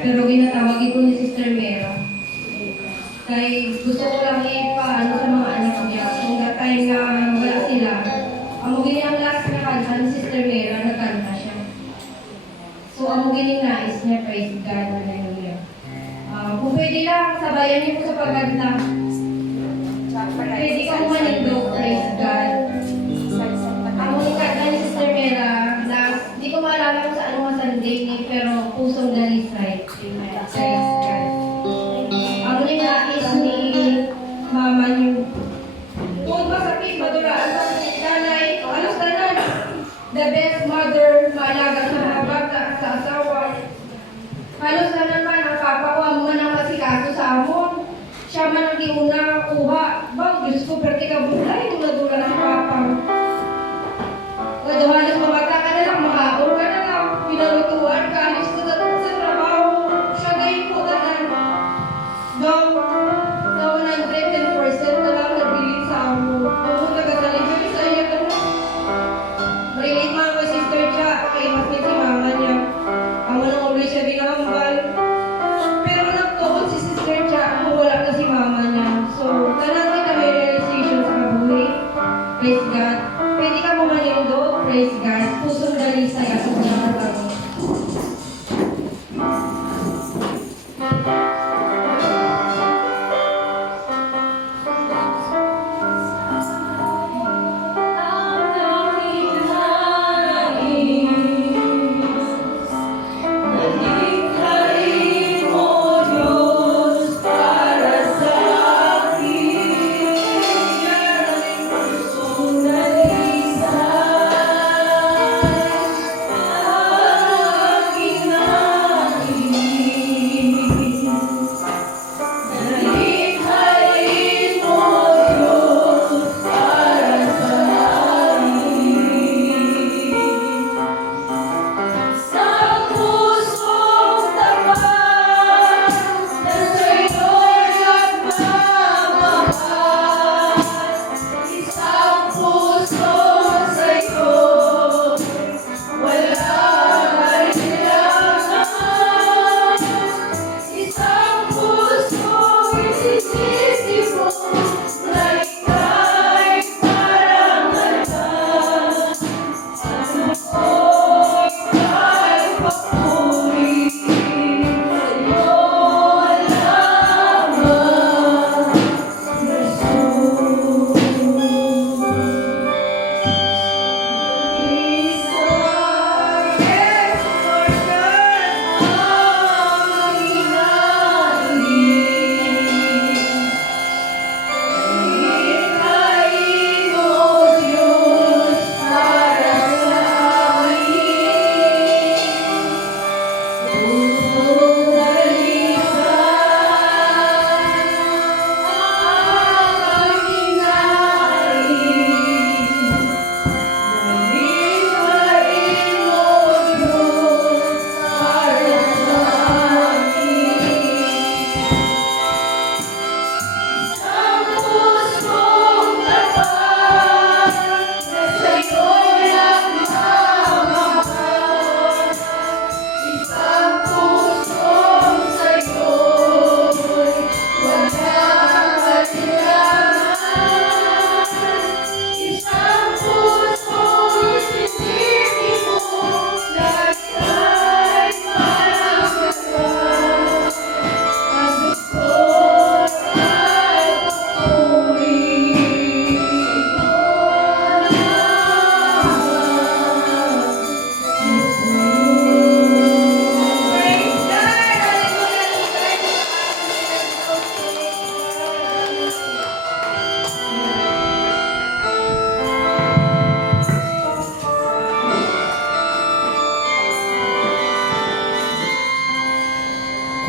Pero ginatawagin ko ni Sister Mera. Kaya gusto ko lang ipaano sa mga anak niya. Kung datay nga wala sila, ang gining last na kanta ni Sister Mera, nagkanta siya. So, ang gining nais niya, praise God, hallelujah. Kung pwede lang, sabayan niyo po sa pagkanta. Pwede kang manindog, praise God. Ang kanta ni Sister Mera, di ko maalala kung saan mga Sunday ni, pero pusong dalisay. Praise God. Ang nais ni Mama niyo. Kung masakit, madulaan sa nanay, alos tanan. The best mother, maalaga sa mga bata, sa asawa. Halos tanan man, ang papa ko, amo man ang masikaso sa amon. Siya man ang giuna, kuha. Bang, Diyos ko, perti ka